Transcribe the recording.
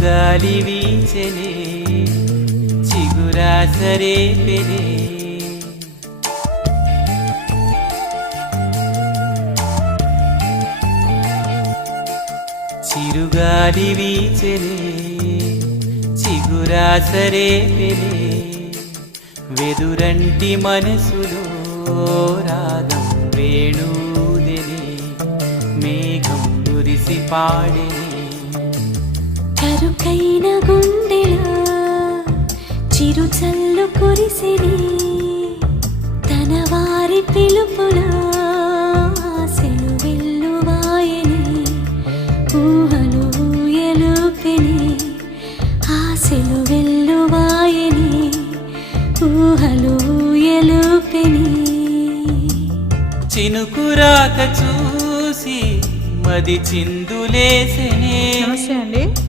చిరుగాలి వీచెనే చిగురాసరే పెనే చిరుగాలి వీచెనే చిగురాసరే పెనే వెదురంటి మనసులో రాగం వేణూదెనే మేఘం మురిసి పాడెనే కరుకైన గుండెలా చిరు చల్లు కురిసిని తన వారి పిలుపులా ఆశలు వెల్లువాయని ఊహలు ఊయలుపెని ఆశలు వెల్లువాయని ఊహలు ఊయలుపెని చినుకురాక చూసి మది చిందులేసెనే. నమస్తే అండి.